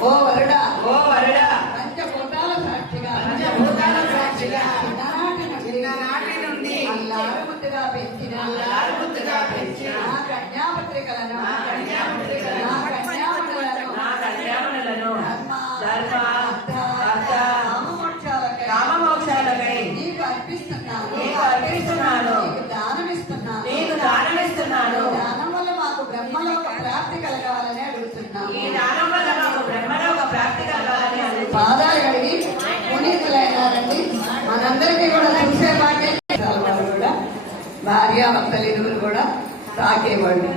ఓ వరుడ. ఓ వరుడ. పంచభూతాల సాక్షిగా. పంచభూతాల సాక్షిగా. చిన్ననాటి నుండి. అల్లారుముద్దుగా పెంచిన. అల్లారుముద్దుగా పెంచిన. నా కన్యాపత్రికలను. నా కన్యాపత్రికలను. నా కన్యామణులను. నా కన్యామణులను. ధర్మ ధర్మ అర్థ, అర్థ, కామమోక్షాలకై. కామమోక్షాలకై. నీకు అర్పిస్తున్నాను. నీకు అర్పిస్తున్నాను. నీకు దానమిస్తున్నాను. నీకు దానమిస్తున్నాను. ఈ దానం వల్ల మాకు బ్రహ్మలోక ప్రాప్తి కలగాలని అడుగుతున్నాము ఈ దానం వల్ల మాకు బ్రహ్మలోక ప్రాప్తి పాదాలు కడిగి పునీతులైనారండి. మనందరికీ కూడా చూసే భాగ్యం కూడా. భార్యాభర్తలు ఇరువురు కూడా తాకేవాళ్ళు.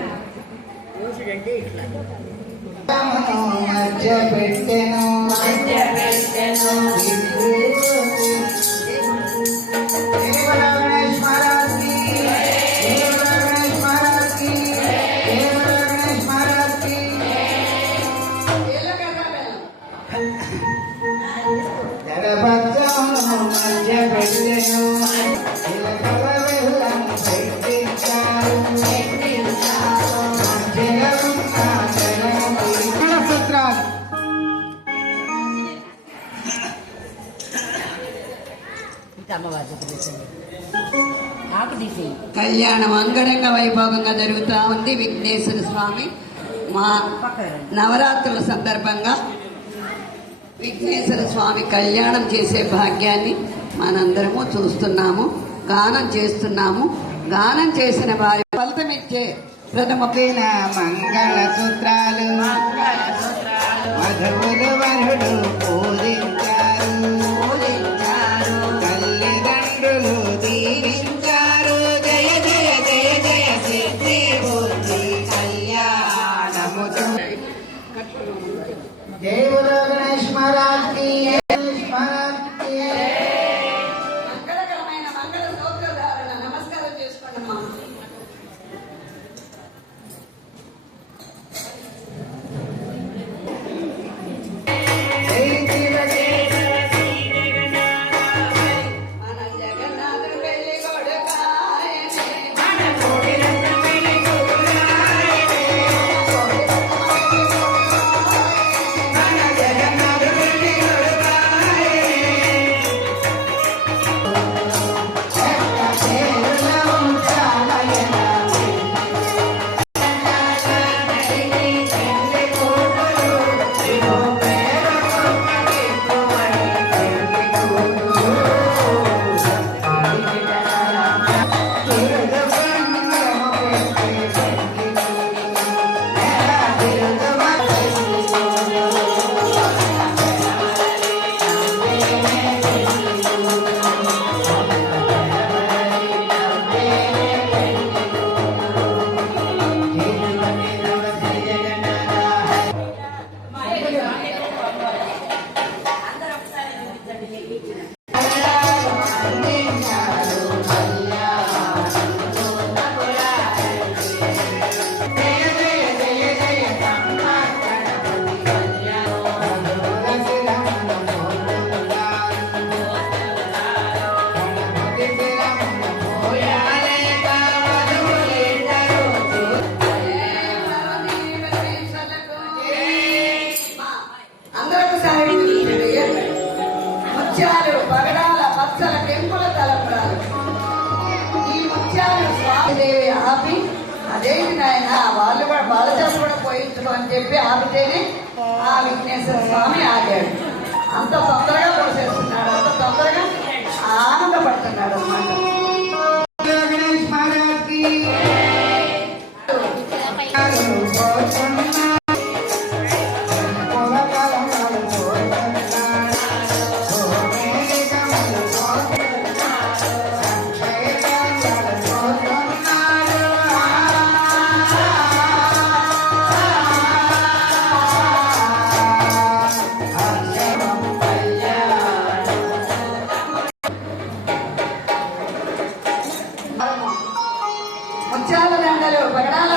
మధ్య పెట్టెను కళ్యాణం అంగరంగ వైభోగంగా జరుగుతూ ఉంది విఘ్నేశ్వర స్వామి. మా నవరాత్రుల సందర్భంగా విఘ్నేశ్వర స్వామి కళ్యాణం చేసే భాగ్యాన్ని మనందరము చూస్తున్నాము గానం చేస్తున్నాము. గానం చేసిన వారి ఫలితమిచ్చే ప్రథమ మొక్కిన మంగళ సూత్రాలు మధువులు వరుడు जय गणेश महाराज की ముత్యాలు ఆపి అదేంటి నాయన వాళ్ళు కూడా బాలచారు కూడా పోయించడం అని చెప్పి ఆపితేనే ఆ విఘ్నేశ్వర స్వామి ఆగాడు. అంత తొందరగా ముత్యాల దండలు పగడాల